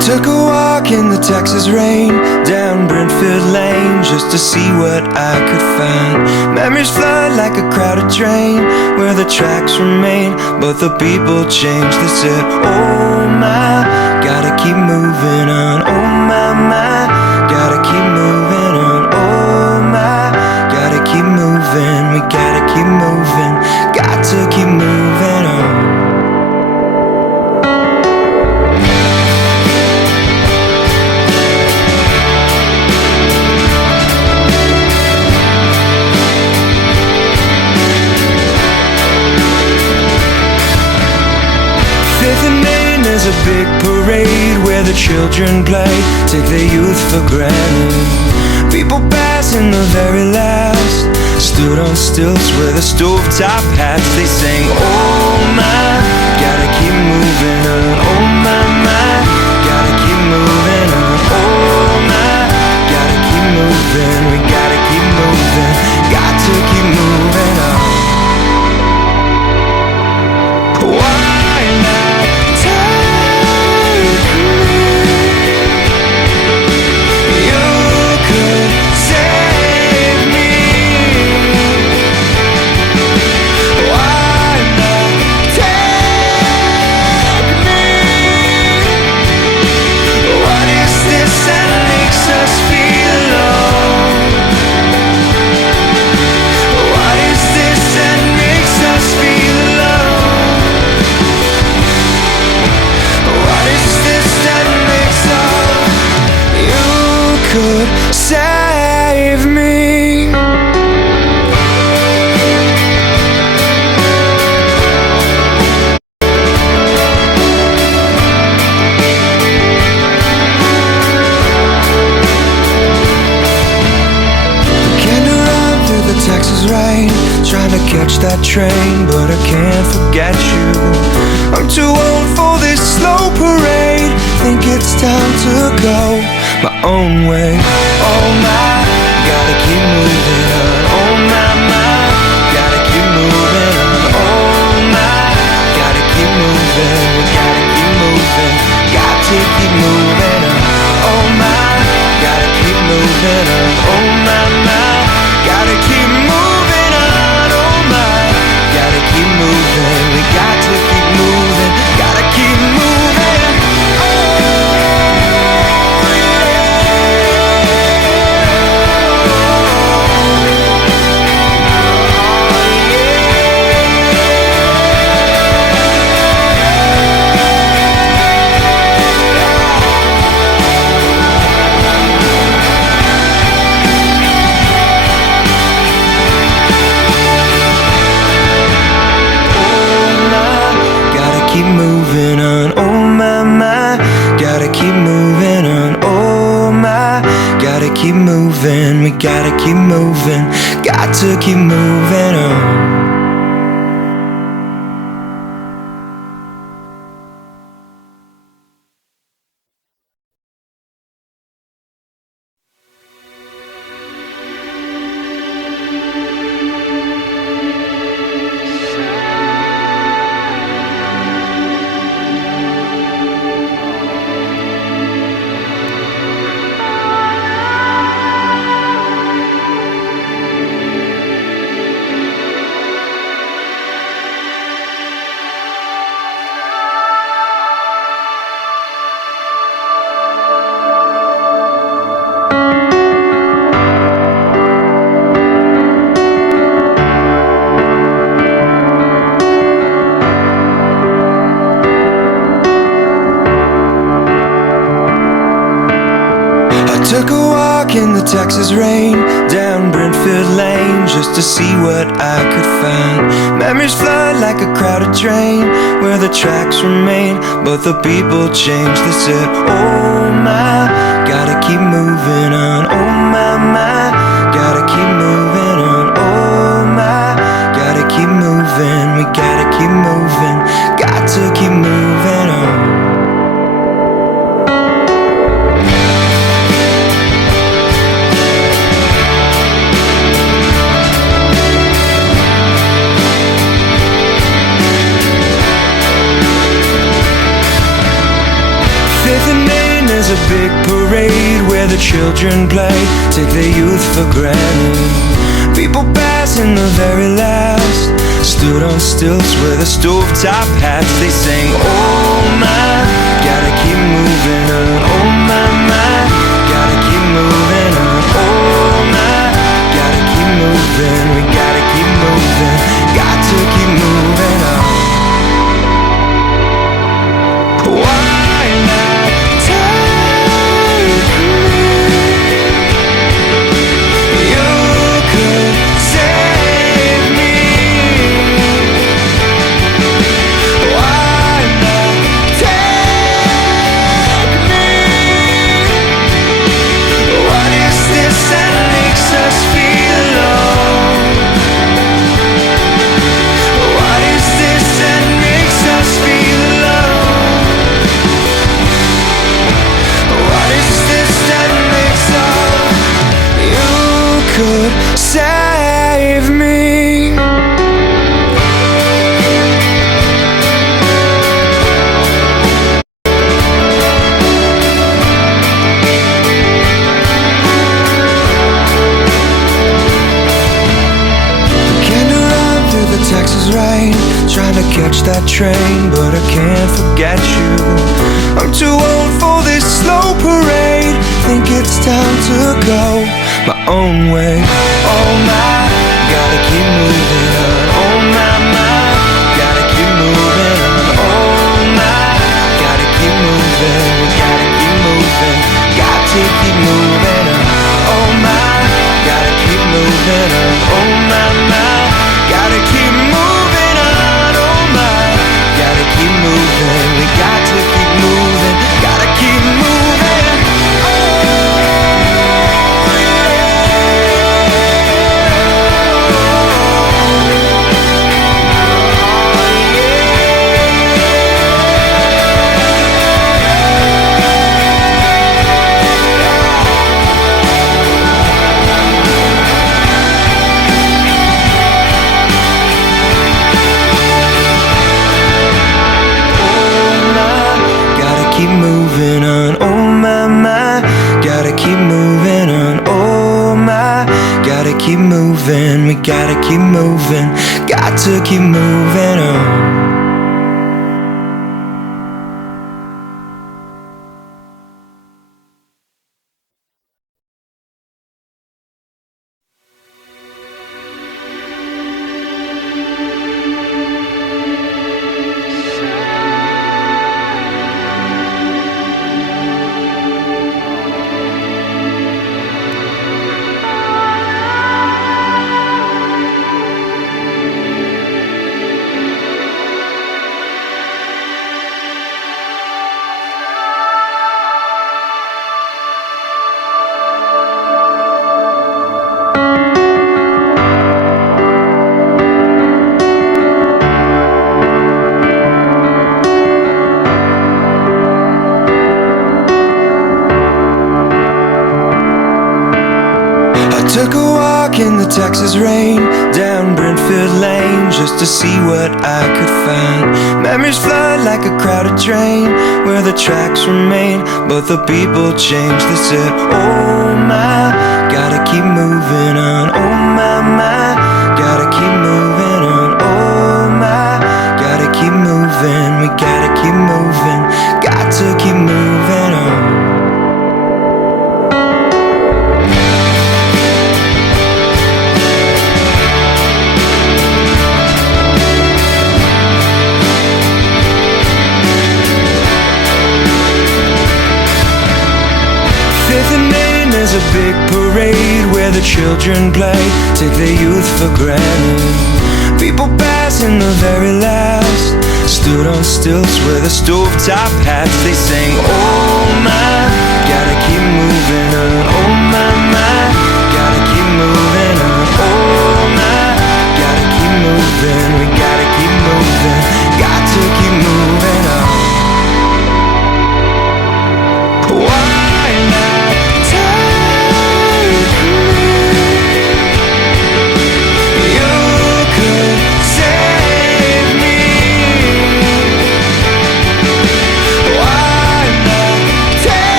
Took a walk in the Texas rain, down Brentfield lane, just to see what I could find. Memories flood like a crowded train, where the tracks remain, but the people change. They said, oh my, gotta keep moving on. Oh my, gotta keep moving on. Oh my, gotta keep moving. We gotta keep moving, got to keep moving on. There's a big parade where the children play, take their youth for granted. People passing the very last, stood on stilts with a stovetop hats. They sang, oh my, gotta keep moving on. Oh my, gotta keep moving on. Oh my, gotta keep moving. We gotta keep moving, got to keep moving on. Why not take me? You could save me. Why not take me? What is this that makes us feel alone? What is this that makes us feel alone? What is this that makes us? You could save me. Can't run through the Texas rain, trying to catch that train, but I can't forget you. I'm too old for this slow parade, think it's time to go my own way. Oh my, gotta keep moving on. Oh my, gotta keep moving on. Oh my, gotta keep moving. We gotta keep moving, got to keep moving on. Oh my, gotta keep moving on. Oh my, gotta keep moving on. Oh my, gotta keep moving. We got to keep moving, gotta keep moving. Keep moving on, oh my, gotta keep moving on, oh my, gotta keep moving, we gotta keep moving, got to keep moving on. Took a walk in the Texas rain, down Brentfield lane, just to see what I could find. Memories flood like a crowded train, where the tracks remain, but the people change. They said, oh my, gotta keep moving on. Oh my, gotta keep moving on. Oh my, gotta keep moving. We gotta keep moving, got to keep moving on. Faith in me there's a big parade where the children play, take their youth for granted. People passing the very last, stood on stilts with their stovetop hats. They sang, oh my, gotta keep moving on. Oh my, gotta keep moving on. Oh my, gotta keep moving. We gotta keep moving, got to keep moving on. Why not take me? You could save me. Why not take me? What is this that makes us feel alone? What is this that makes us feel alone? What is this that makes us? You could save me. Candle run through the Texas rain, trying to catch that train, but I can't forget you. I'm too old for this slow parade, think it's time to go my own way. Oh my, gotta keep moving on. Oh my, gotta keep moving on. Oh my, gotta keep moving. We gotta keep moving, got to keep moving on. Oh my, gotta keep moving on. Oh my, gotta keep moving on. Oh my, gotta keep moving. We got to keep moving, gotta keep moving. Keep moving on, oh my, gotta keep moving on, oh my, gotta keep moving, we gotta keep moving, got to keep moving on. Took a walk in the Texas rain, down Brentfield lane, just to see what I could find. Memories flood like a crowded train, where the tracks remain, but the people change. They said, oh my, gotta keep moving on. Oh my, gotta keep moving on. Oh my, gotta keep moving. We gotta keep moving, got to keep moving on. There's a big parade where the children play, take their youth for granted. People passing the very last, stood on stilts with their stovetop hats. They sang, oh my, gotta keep moving on. Oh my, gotta keep moving on. Oh my, gotta keep moving. We gotta keep moving, got to keep moving on. Why not take me? You could save me. Why not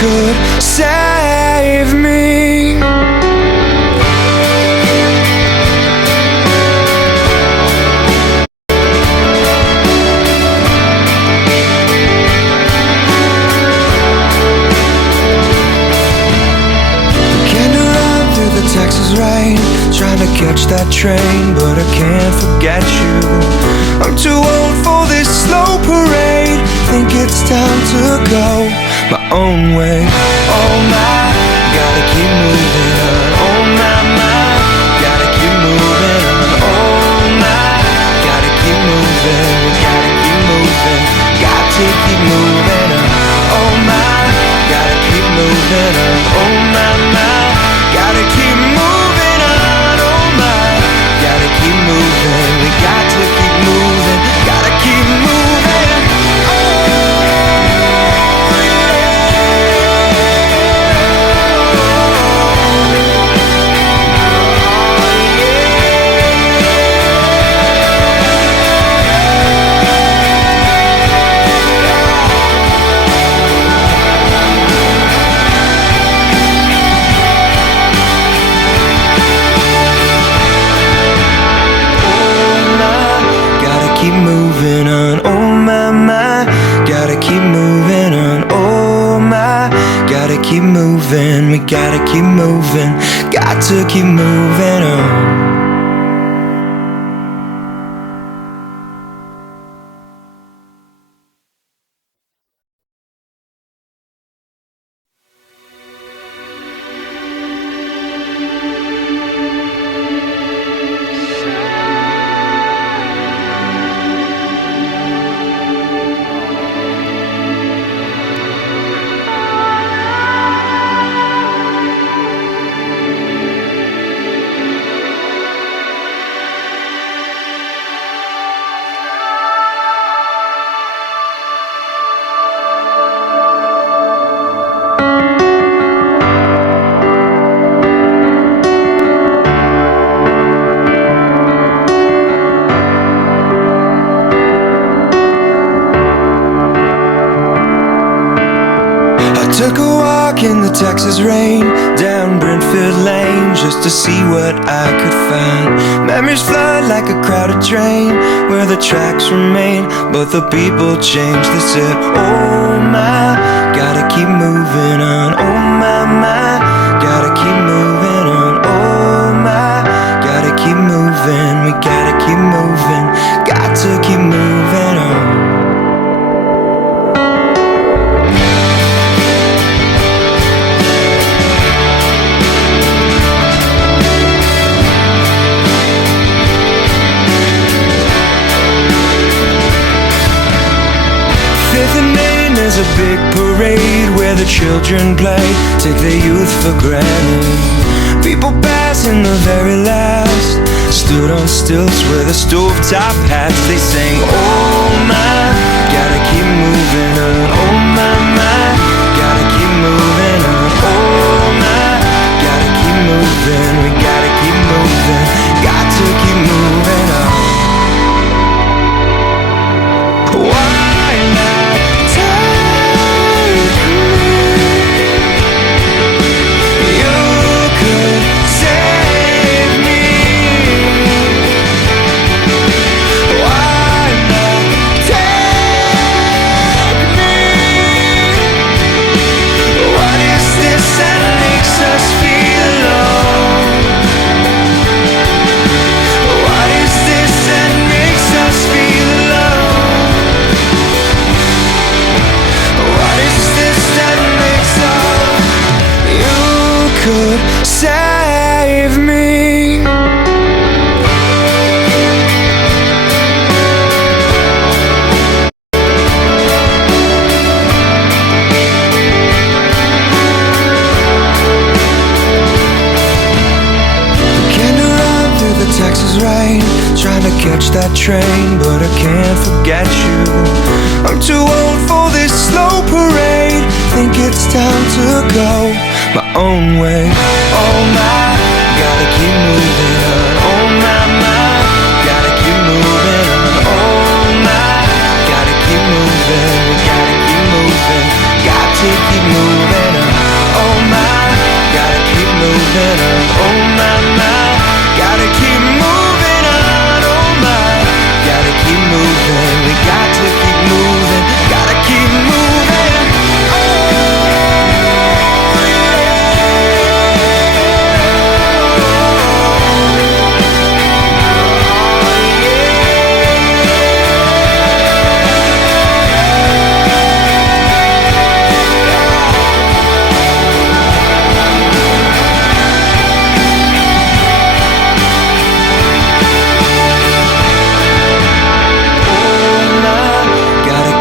could save me. Texas rain, trying to catch that train, but I can't forget you. I'm too old for this slow parade. Think it's time to go my own way. Oh my, gotta keep moving on. Oh my, gotta keep moving on. Oh my, gotta keep moving. We gotta keep moving. Got to keep moving on. Oh my, gotta keep moving on. Oh my, gotta keep moving on, oh my. Gotta keep moving, we got to keep moving. Gotta keep moving, oh keep moving on, oh my, gotta keep moving on, oh my, gotta keep moving, we gotta keep moving, got to keep moving on. Took a walk in the Texas rain, down Brentfield lane, just to see what I could find. Memories flood like a crowded train, where the tracks remain, but the people change. They said, oh my, gotta keep moving on. Oh my, gotta keep moving on. Oh my, gotta keep moving. We gotta keep moving, got to keep moving on. There's a big parade where the children play, take their youth for granted. People passing the very last, stood on stilts with a stovetop hats. They sang, oh my, gotta keep moving on. Oh my, gotta keep moving on. Oh my, gotta keep moving. We gotta keep moving, got to keep moving on. Why not? Could save me. Candle run through the Texas rain, trying to catch that train, but I can't forget you. I'm too old for this slow parade. Think it's time to go my own way. Oh my, gotta keep moving on. Oh my, gotta keep moving on. Oh my, gotta keep moving. We gotta keep moving, got to keep moving on.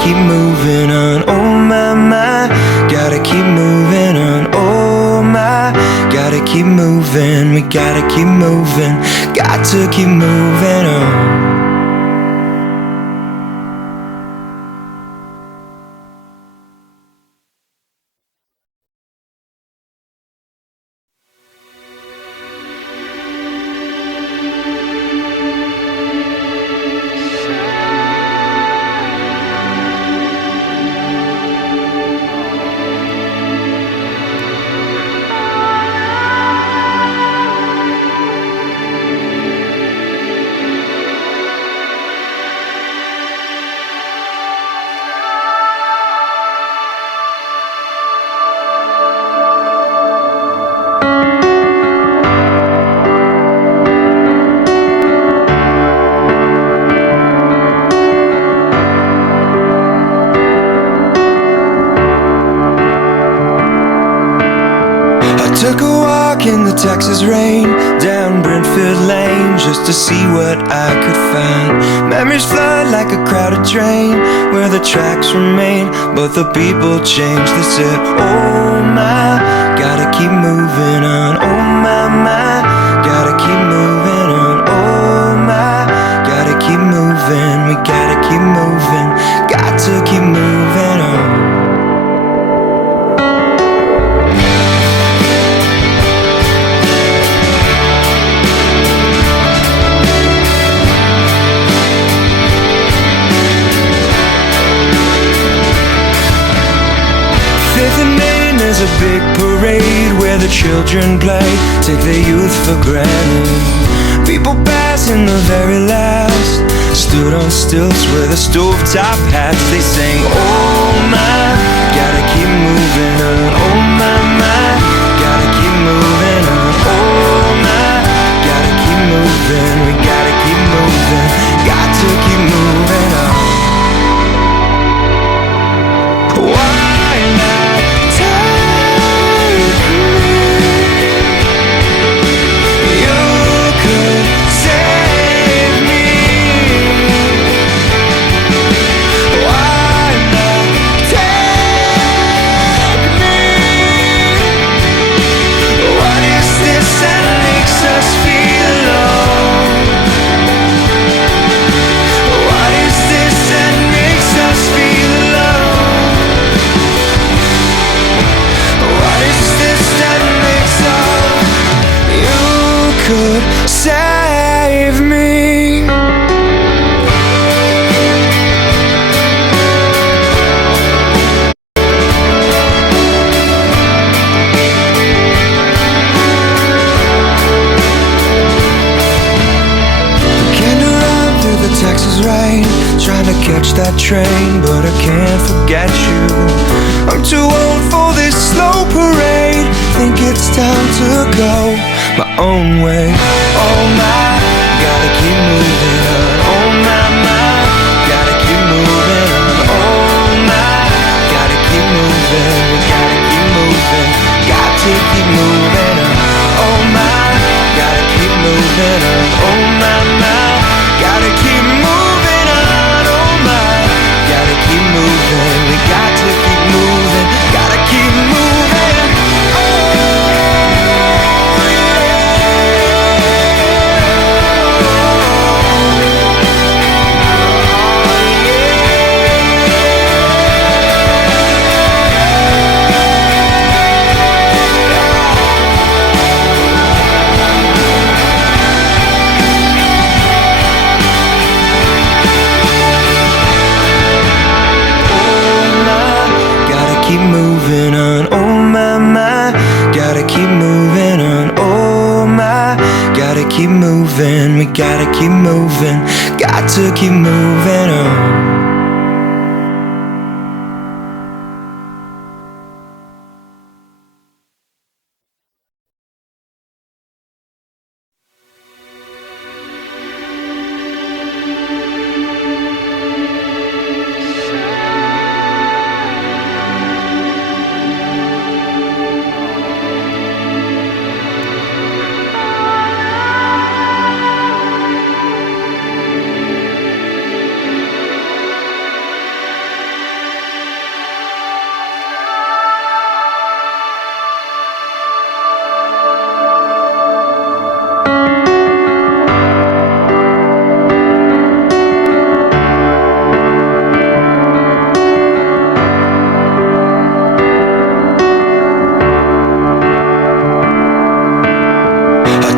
keep moving on, oh my, my. Gotta keep moving on, oh my. Gotta keep moving, we gotta keep moving. Got to keep moving on. Took a walk in the Texas rain, down Brentfield Lane, just to see what I could find. Memories flood like a crowded train, where the tracks remain, but the people change. They said, oh my, gotta keep moving on, oh my, my. Gotta keep moving on, oh my. Gotta keep moving, we gotta keep moving. Got to keep moving on. There's a big parade where the children play, take their youth for granted. People pass in the very last, stood on stilts with a stovetop hats. They sang, oh my, gotta keep moving on, oh my, my. Gotta keep moving on, oh my. Gotta keep moving, we gotta keep moving. Got to keep moving on. Why not take me? You could save me. Why not take me? What is this that makes us feel alone? What is this that makes us feel alone? What is this that makes us? You could save me. Can't run through the Texas rain, trying to catch that train, but I can't forget you. I'm too old for this slow parade. Think it's time to go my own way. Oh my, gotta keep moving on. Oh my, my, gotta keep moving on. Oh my, gotta keep moving. We gotta keep moving. Got to keep moving on. Oh my, gotta keep moving on. Oh my, my, gotta keep moving on. Oh my, gotta keep moving. We got to keep moving. Gotta keep moving. Keep moving on, oh my, my. Gotta keep moving on, oh my. Gotta keep moving, we gotta keep moving. Got to keep moving on.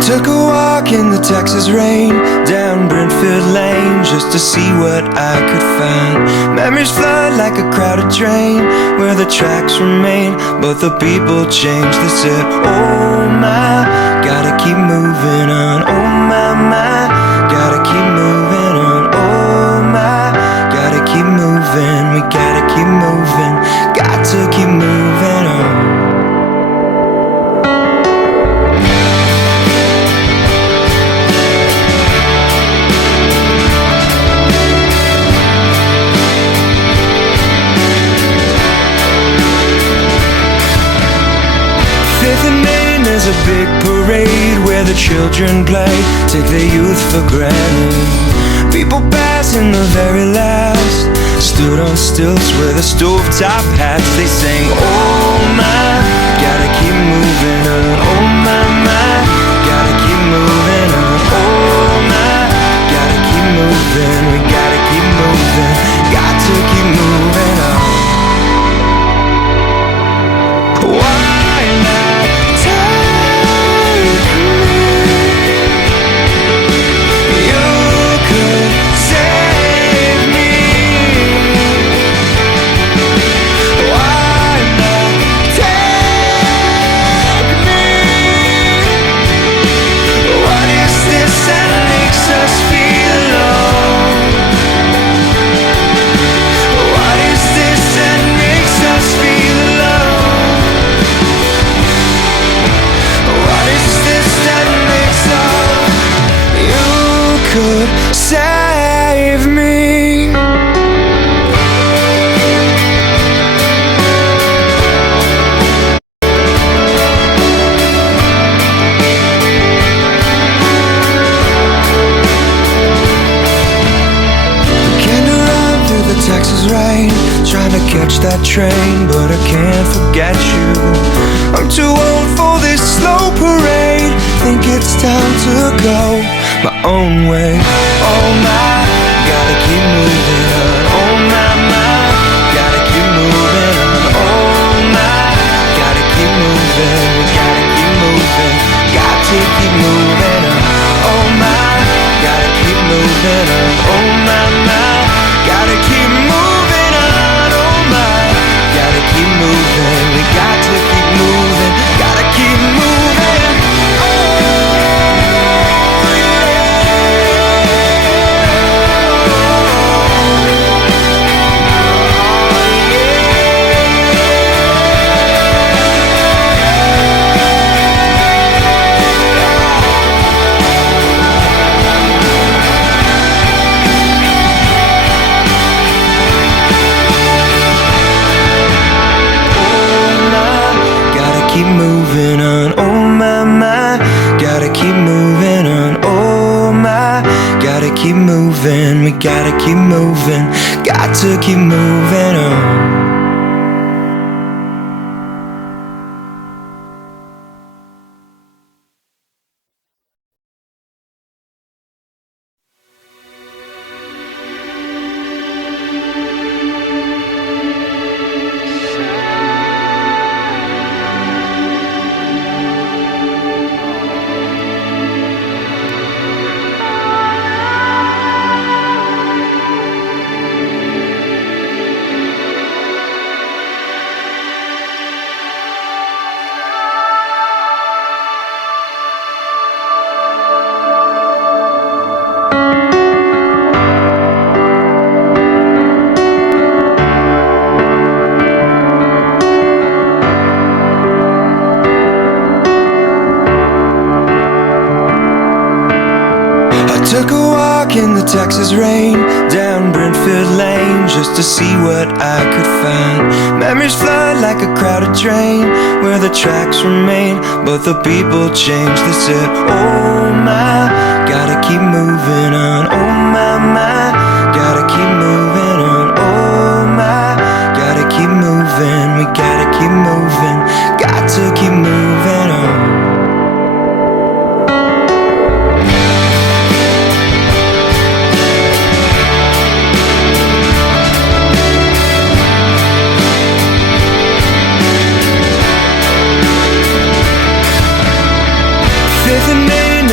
Took a walk in the Texas rain, down Brentfield lane, just to see what I could find. Memories flood like a crowded train, where the tracks remain, but the people change. They said, oh my, gotta keep moving on. Oh my, gotta keep moving on. Oh my, gotta keep moving. We gotta keep moving, got to keep moving on. There's a big parade where the children play, take their youth for granted. People passing the very last, stood on stilts with a stovetop hats. They sang, oh my, gotta keep moving on. Oh my, gotta keep moving on. Oh my, gotta keep moving. We gotta keep moving, got to keep moving on. Why not take me? You could save me. Why not take me? What is this that makes us feel alone? What is this that makes us feel alone? What is this that makes us? You could save me. Can't run through the Texas rain, trying to catch that train, but I can't forget you. I'm too old for this slow parade, think it's time to go my own way. Oh my, gotta keep moving on. Oh my, gotta keep moving on. Oh my, gotta keep moving. We gotta keep moving, got to keep moving on. Oh my, gotta keep moving on. Oh my, gotta keep moving on. Oh my, gotta keep moving. We got to keep moving, gotta keep moving. Keep moving on, oh my, gotta keep moving on, oh my, gotta keep moving, we gotta keep moving, got to keep moving on. Took a walk in the Texas rain, down Brentfield lane, just to see what I could find. Memories flood like a crowded train, where the tracks remain, but the people change. They said, oh my, gotta keep moving on. Oh my, gotta keep moving on. Oh my, gotta keep moving. We gotta keep moving, got to keep moving on. Faith in me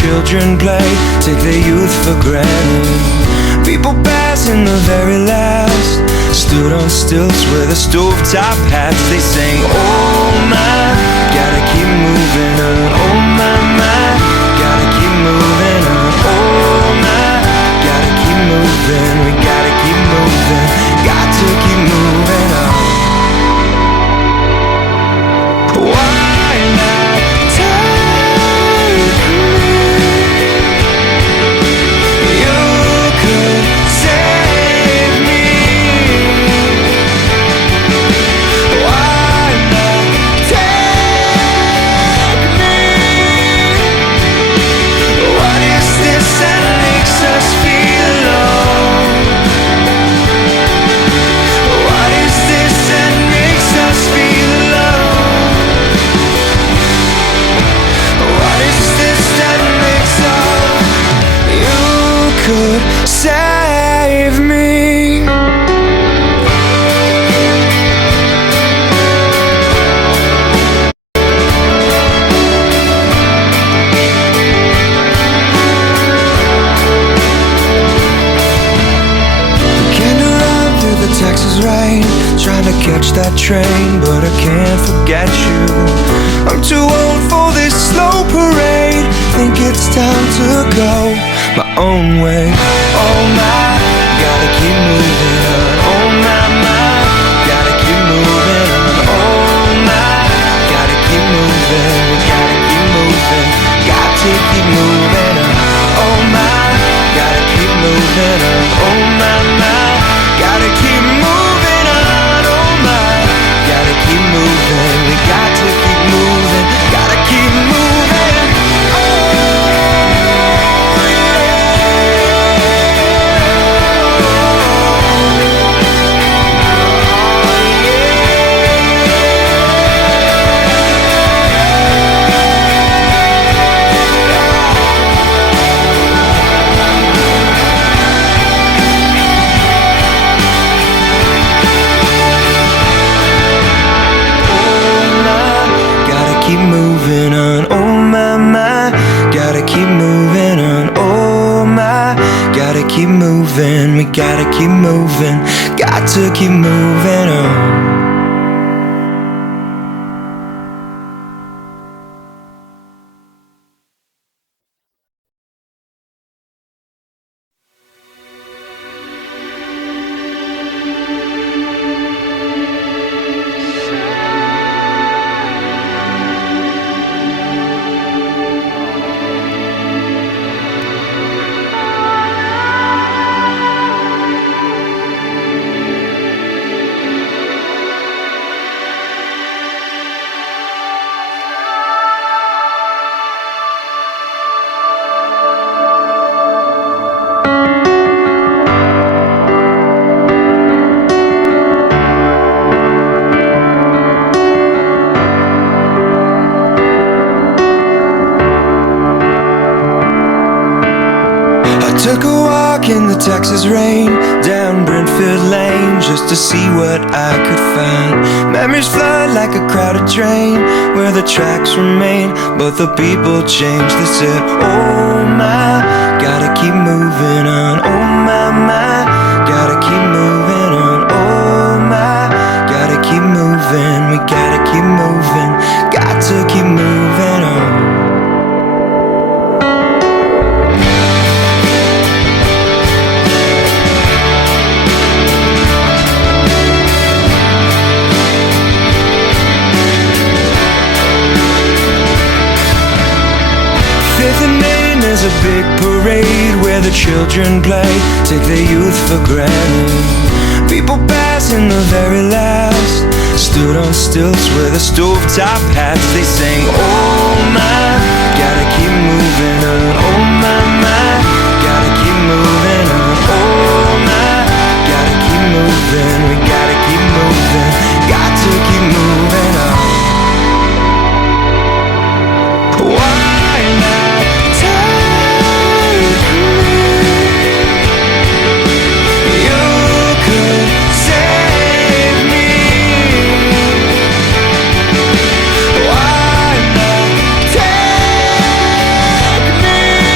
children play, take their youth for granted. People passing the very last, stood on stilts with a stovetop hats. They sang, oh my, gotta keep moving on. Oh my, gotta keep moving on. Oh my, gotta keep moving. We gotta keep moving, got to keep moving on. Why not take me? You could save me. Why not take me? What is this that makes us feel alone? What is this that makes us feel alone? What is this that makes us? You could save me. Candle run through the Texas rain, trying to catch that train, but I can't forget you. I'm too old for this slow parade, think it's time to go my own way. Oh my, gotta keep moving on. Oh my, gotta keep moving on. Oh my, gotta keep moving. We gotta keep moving, got to keep moving on. Oh my, gotta keep moving on. Oh my, gotta keep moving on. Oh my, gotta keep moving. We got to keep moving, gotta keep moving. Oh keep moving on. Oh my, gotta keep moving on. Oh my, gotta keep moving. We gotta keep moving, got to keep moving on. Took a walk in the Texas rain, down Brentfield lane, just to see what I could find. Memories flood like a crowded train, where the tracks remain, but the people change. They said, oh my, gotta keep moving on. Oh my, gotta keep moving on. Oh my, gotta keep moving. We gotta keep moving, got to keep moving on. There's a big parade where the children play, take their youth for granted. People passing the very last, stood on stilts with a stovetop hats. They sang, oh my, gotta keep moving on. Oh my, gotta keep moving on. Oh my, gotta keep moving. We gotta keep moving, got to keep moving on. Why not take me? You could save me. Why not take me?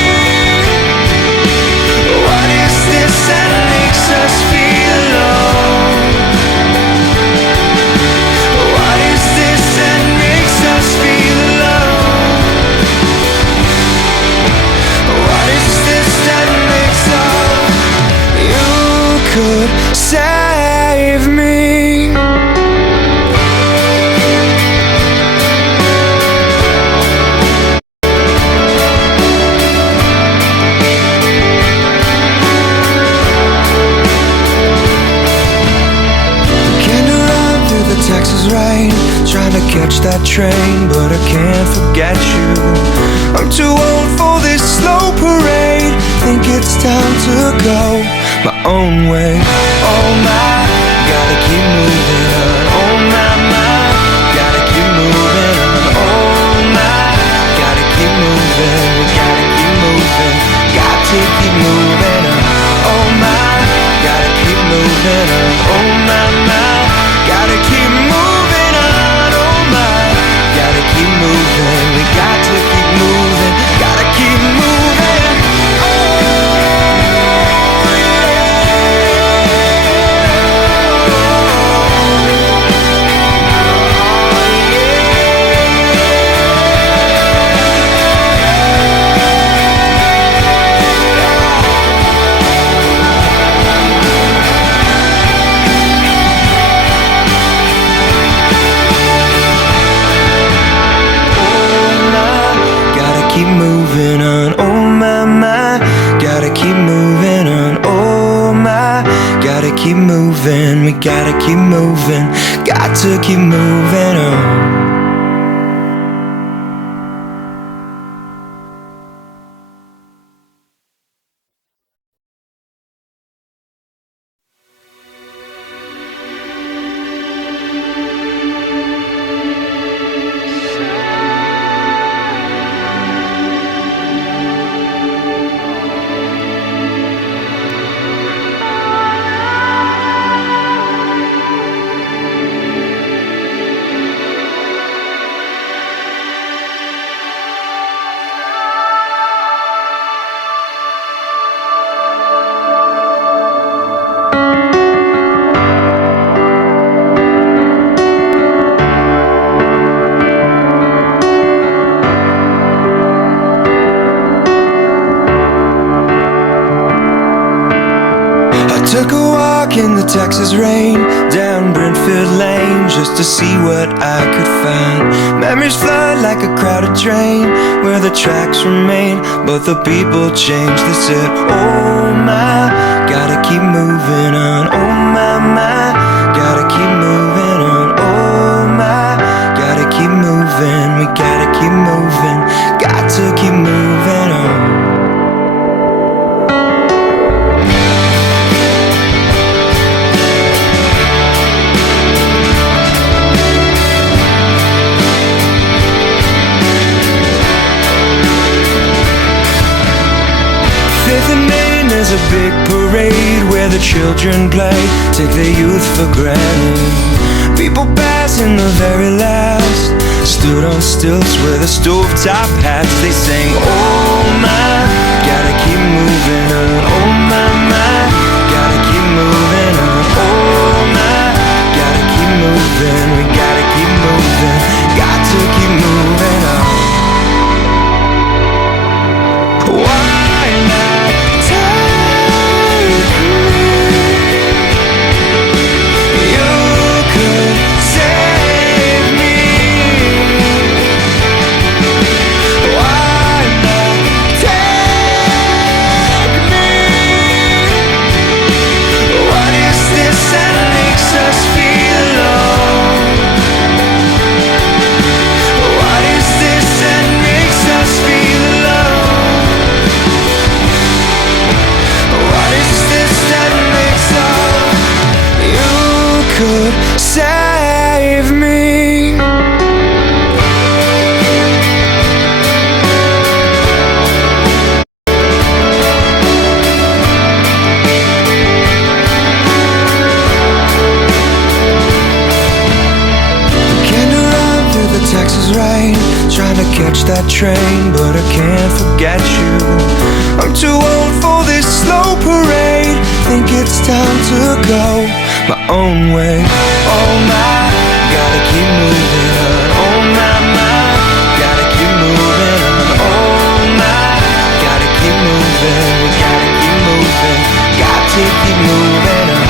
could save me. Texas rain, trying to catch that train, but I can't forget you. I'm too old for this slow parade. Think it's time to go my own way. Oh my, gotta keep moving on. Oh my, gotta keep moving on. Oh my, gotta keep moving. We gotta keep moving. Got to keep moving on. Oh my, gotta keep moving on. Oh my, gotta keep moving on, oh my. Gotta keep moving, we got to keep moving. Gotta keep moving, oh keep moving on, oh my, gotta keep moving on, oh my, gotta keep moving, we gotta keep moving, got to keep moving on. Took a walk in the Texas rain, down Brentfield lane, just to see what I could find. Memories flood like a crowded train, where the tracks remain, but the people change. They said, oh my, gotta keep moving on. Oh my, gotta keep moving on. Oh my, gotta keep moving. We gotta keep moving, got to keep moving on. There's a big parade where the children play, take their youth for granted. People passing the very last, stood on stilts with a stovetop hats. They sang, oh my, gotta keep moving on. Oh my, gotta keep moving on. Oh my, gotta keep moving. We gotta keep moving, got to keep moving on. Why not? Save me. Can't run through the Texas rain, trying to catch that train, but I can't forget you. I'm too old for this slow parade. Think it's time to go my own way. Oh my, gotta keep moving on. Oh my, gotta keep moving on. Oh my, gotta keep moving. We gotta keep moving, got to keep moving on.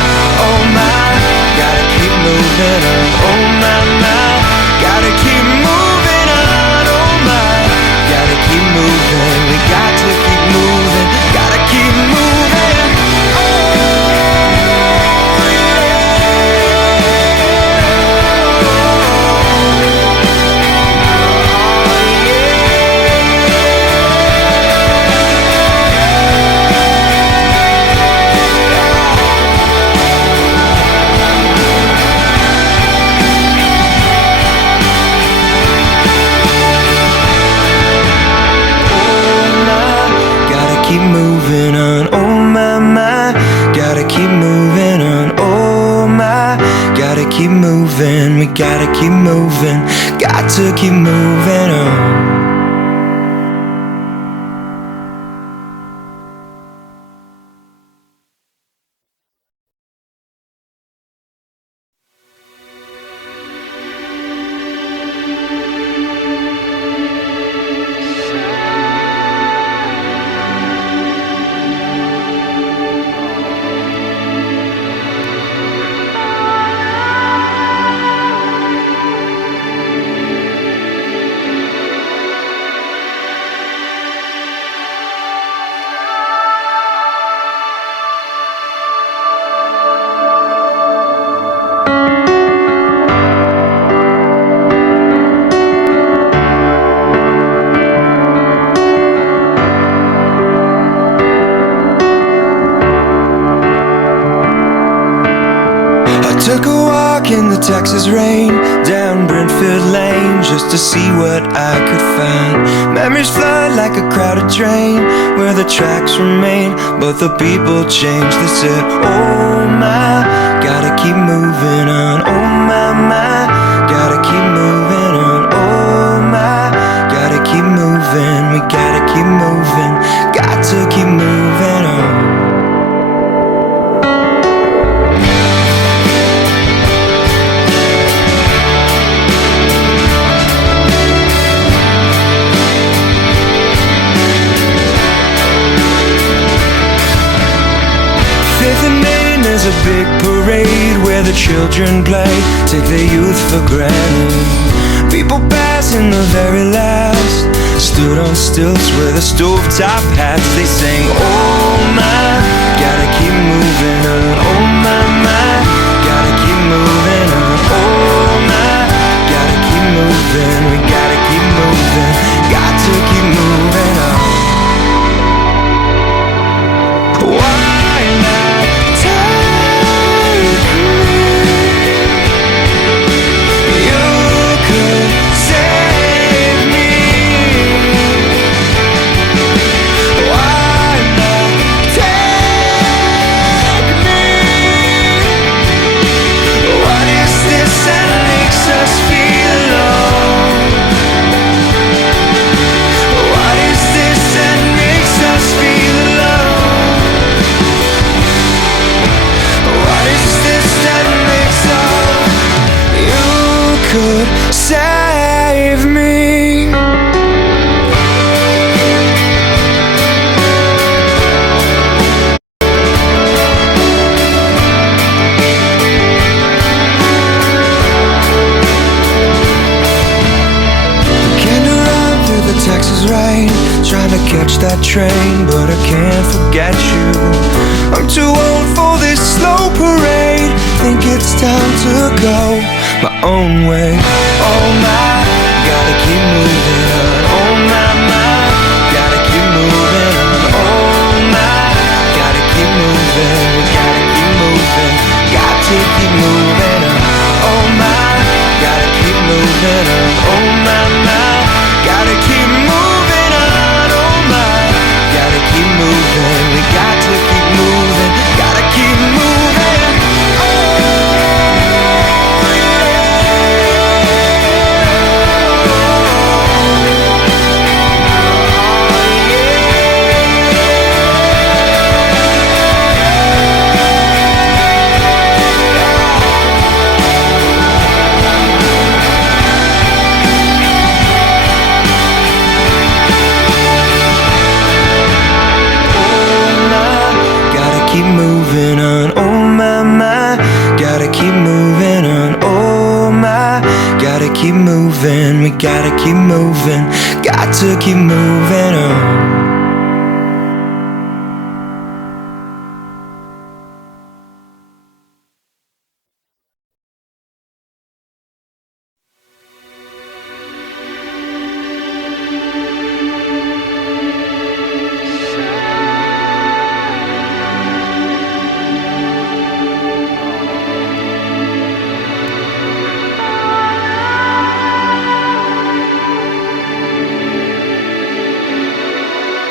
keep moving, got to keep moving on. Took a walk in the Texas rain, down Brentfield Lane, just to see what I could find. Memories flood like a crowded train, where the tracks remain, but the people change. They said, oh my, gotta keep moving on. Oh my, gotta keep moving on. Oh my, gotta keep moving. We gotta keep moving, got to keep moving on. There's a big parade where the children play, take their youth for granted. People pass in the very last, stood on stilts with the stovetop hats. They sang, oh my, gotta keep moving on. Oh my, gotta keep moving on. Oh my, gotta keep moving. We gotta keep moving, got to keep moving on. Why not take me? You could save me. Why not take me? What is this that makes us feel alone? What is this that makes us feel alone? What is this that makes us? You could save me. Can't run through the Texas rain, trying to catch that train, but I can't forget you. I'm too old for this slow parade, think it's time to go my own way. Oh my, gotta keep moving on. Oh my, gotta keep moving on. Oh my, gotta keep moving. We gotta keep moving, got to keep moving on. Oh my, gotta keep moving on. Oh my, gotta keep moving on. Oh my, gotta keep moving. We got to keep moving, gotta keep moving. Keep moving on, oh my, gotta keep moving on, oh my, gotta keep moving, we gotta keep moving, got to keep moving on.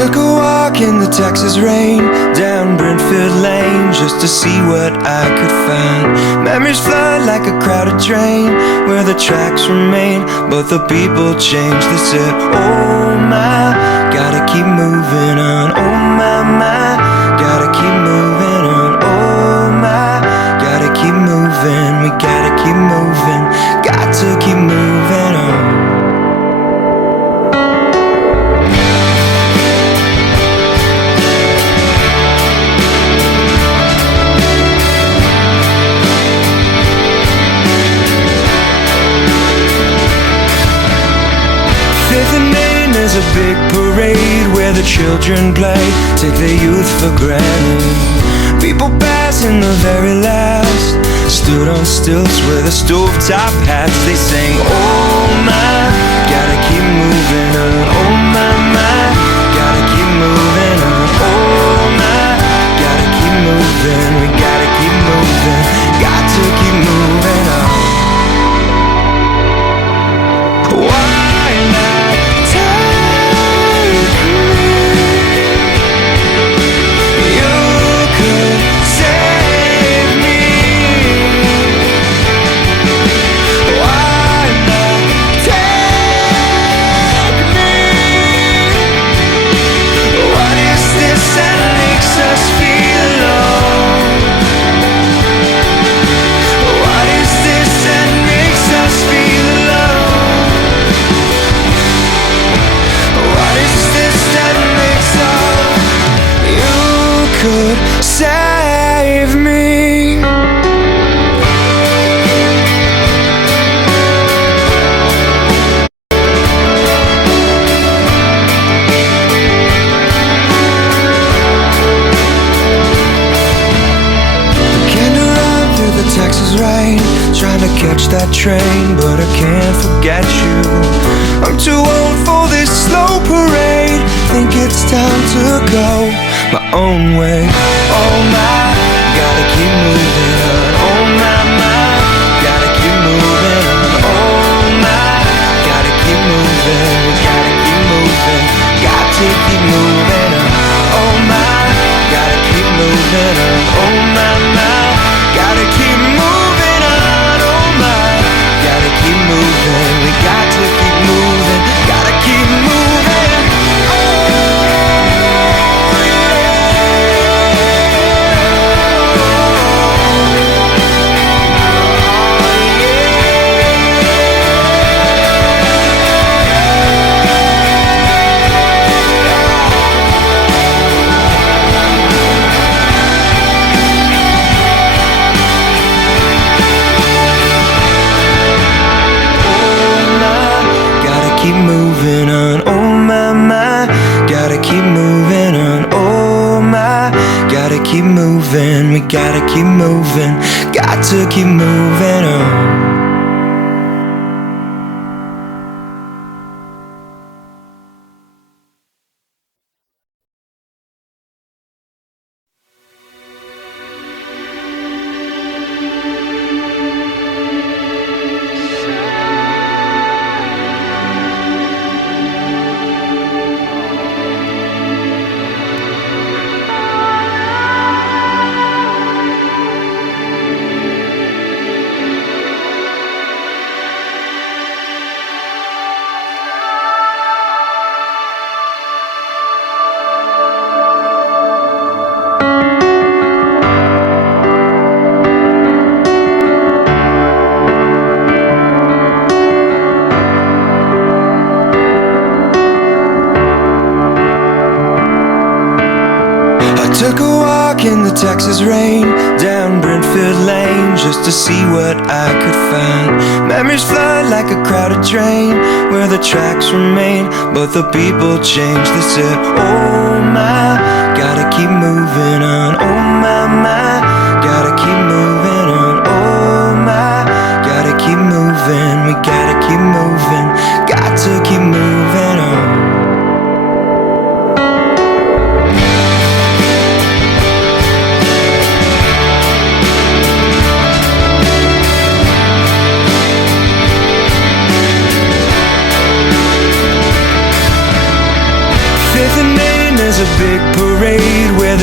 took a walk in the Texas rain, down Brentfield lane, just to see what I could find. Memories flood like a crowded train, where the tracks remain, but the people change. They said, oh my, gotta keep moving on. Oh my, gotta keep moving on. Oh my, gotta keep moving. We gotta keep moving, got to keep moving on. There's a big parade where the children play, take their youth for granted. People passing the very last, stood on stilts with a stovetop hats. They sang, oh my, gotta keep moving on. Oh my, gotta keep moving on. Oh my, gotta keep moving. We gotta keep moving, got to keep moving on. Why not take me? You could save me. Why not take me? What is this that makes us feel alone? What is this that makes us feel alone? What is this that makes us? You could save me. Can't run through the Texas rain, trying to catch that train, but I can't forget you. I'm too old for this slow parade, think it's time to go my own way. Oh my, gotta keep moving on. Oh my, gotta keep moving on. Oh my, gotta keep moving. We gotta keep moving, got to keep moving on. Oh my, gotta keep moving on. Oh my, gotta keep moving on. Oh my, gotta keep moving. We got to keep moving, gotta keep moving. Keep moving on, oh my, gotta keep moving on, oh my, gotta keep moving, we gotta keep moving, got to keep moving on. Took a walk in the Texas rain, down Brentfield lane, just to see what I could find. Memories flood like a crowded train, where the tracks remain, but the people change. They said, oh my, gotta keep moving on. Oh my, gotta keep moving on. Oh my, gotta keep moving. We gotta keep moving, got to keep moving on.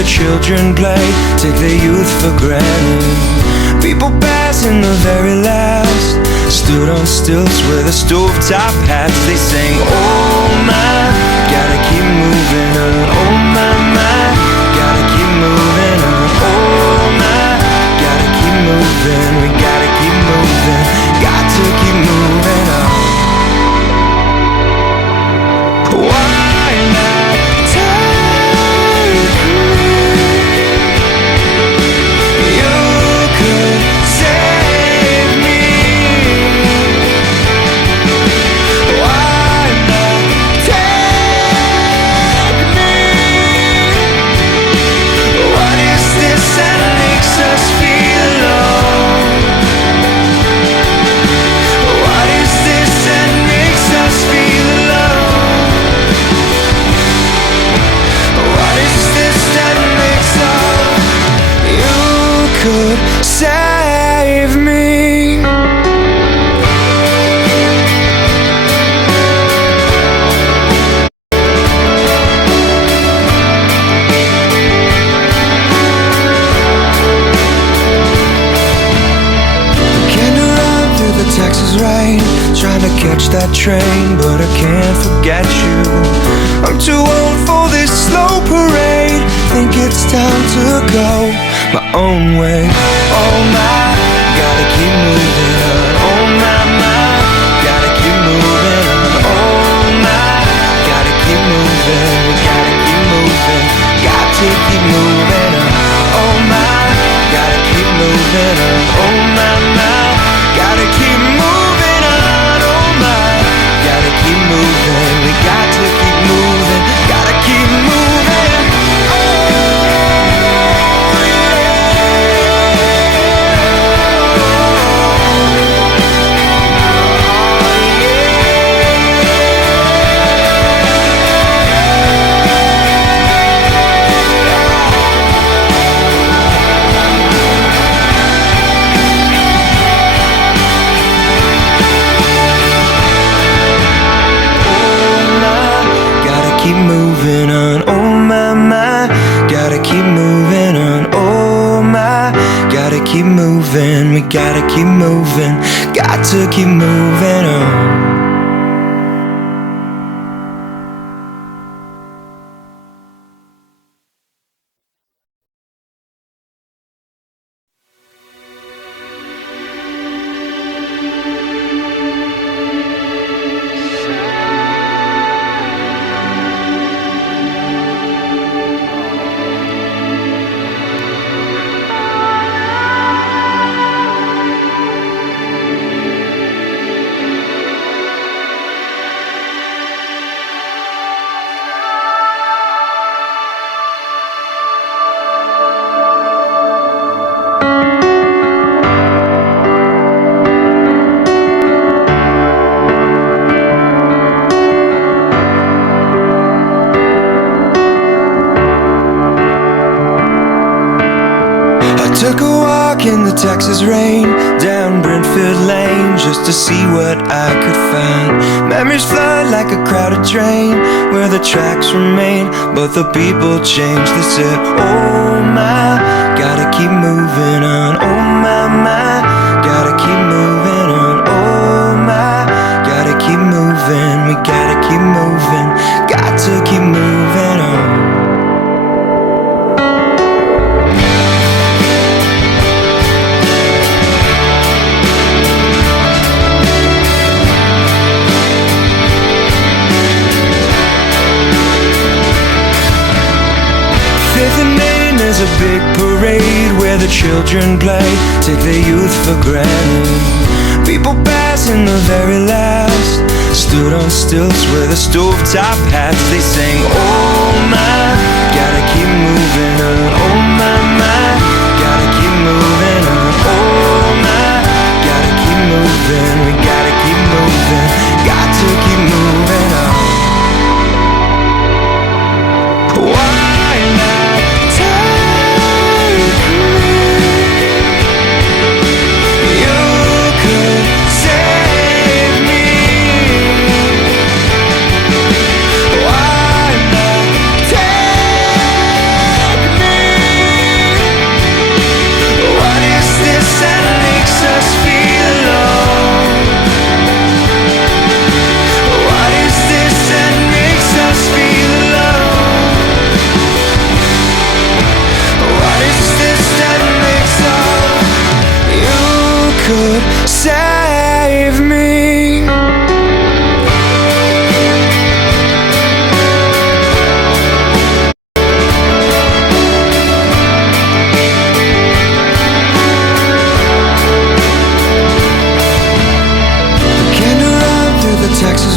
children play, take their youth for granted. People passing the very last, stood on stilts with a stovetop hats. They sang, oh my, gotta keep moving on. Oh my, gotta keep moving on. Oh my, gotta keep moving. We gotta keep moving, got to keep moving on. Why not take me? You could save me. Why not take me? What is this that makes us feel alone? What is this that makes us feel alone? What is this that makes us? You could save me. Can't run through the Texas rain, trying to catch that train, but I can't forget you. I'm too old for this slow parade, think it's time to go my own way. Oh my, gotta keep moving on. Oh my, gotta keep moving on. Oh my, gotta keep moving. We gotta keep moving, got to keep moving on. Oh my, gotta keep moving on. Oh my, gotta keep moving on. Oh my, gotta keep moving. We got to keep moving, gotta keep moving. Keep moving on, oh my, gotta keep moving on, oh my, gotta keep moving, we gotta keep moving, got to keep moving on. Took a walk in the Texas rain, down Brentfield lane, just to see what I could find. Memories flood like a crowded train, where the tracks remain, but the people change. They said, oh my, gotta keep moving on. Oh my, gotta keep moving on. Oh my, gotta keep moving. We gotta keep moving, got to keep moving on. There's a big parade where the children play, take their youth for granted. People passing the very last, stood on stilts with a stovetop hats. They sang, oh my, gotta keep moving on. Oh my, gotta keep moving on. Oh my, gotta keep moving. We gotta keep moving, got to keep moving on. Why not take me? You could save me. Why not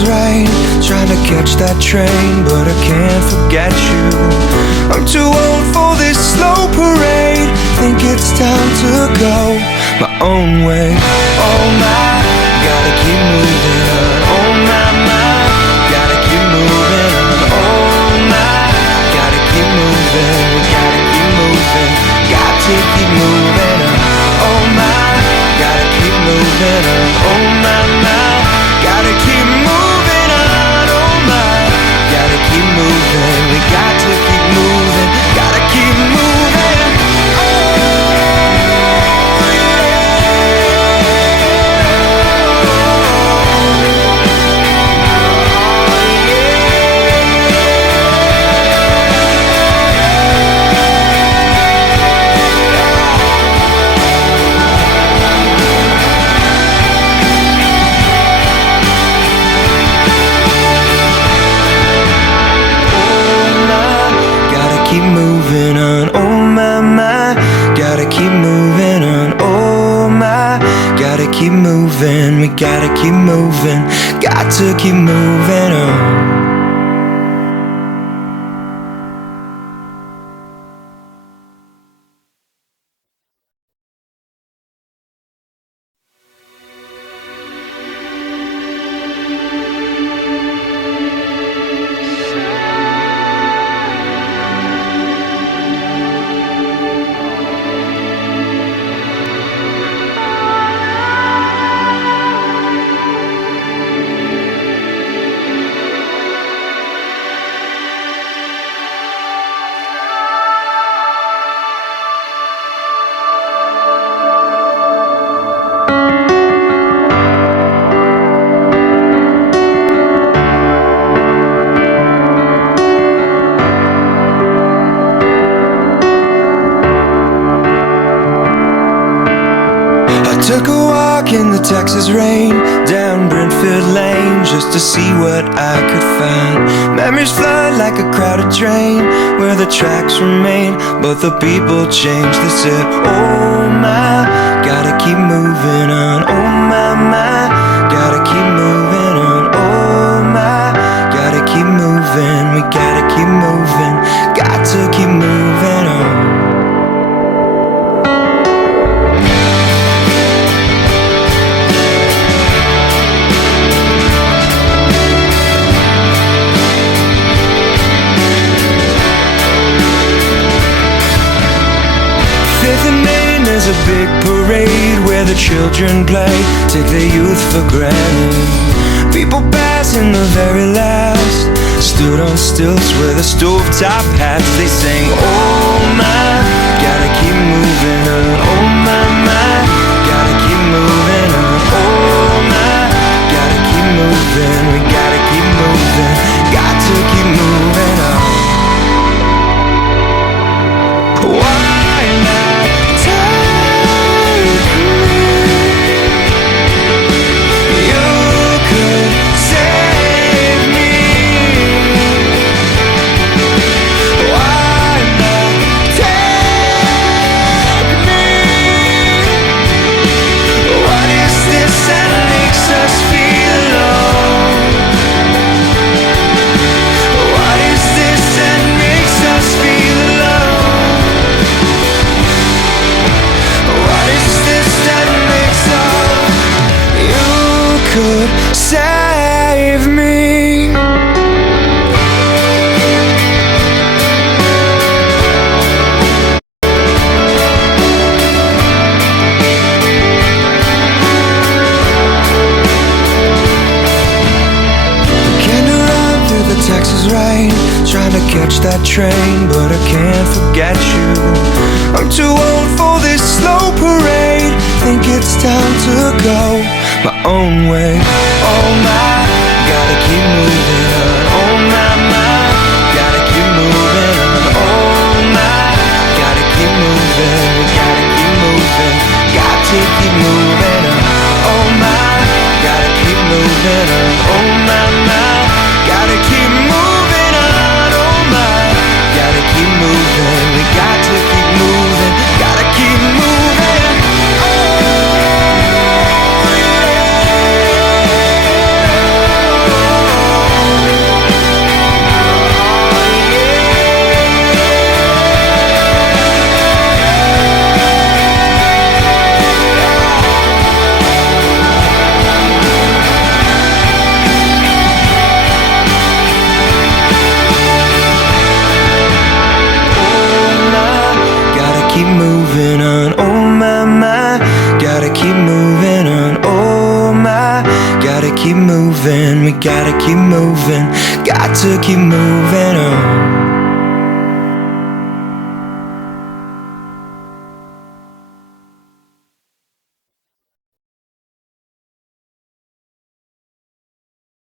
is right, trying to catch that train, but I can't forget you. I'm too old for this slow parade, think it's time to go my own way. Oh my, gotta keep moving on. Oh my, gotta keep moving on. Oh my, gotta keep moving. We gotta keep moving, got to keep moving on. Oh my, gotta keep moving on. Oh my, gotta keep moving on. Oh my, gotta keep moving. We got to keep moving, gotta keep moving. Keep moving on, oh my, gotta keep moving on, oh my, gotta keep moving, we gotta keep moving, got to keep moving on. Took a walk in the Texas rain, down Brentfield lane, just to see what I could find. Memories flood like a crowded train, where the tracks remain, but the people change. They said, oh my, gotta keep moving on. Oh my, gotta keep moving on. Oh my, gotta keep moving. We gotta keep moving, got to keep moving on. There's a big parade where the children play, take their youth for granted. People passing the very last, stood on stilts with a stovetop hats. They sang, oh my, gotta keep moving on. Oh my, gotta keep moving on. Oh my, gotta keep moving. We gotta keep moving, got to keep moving on. Why not? Save me. Texas rain, trying to catch that train, but I can't forget you. I'm too old for this slow parade, think it's time to go my own way. Oh my, gotta keep moving on. Oh my, gotta keep moving on. Oh my, gotta keep moving. We gotta keep moving, got to keep moving on. Oh my, gotta keep moving on. Oh my, gotta keep moving on. Oh my, gotta keep moving. We got to keep moving, gotta keep moving. Oh, yeah. moving, we gotta keep moving, got to keep moving on.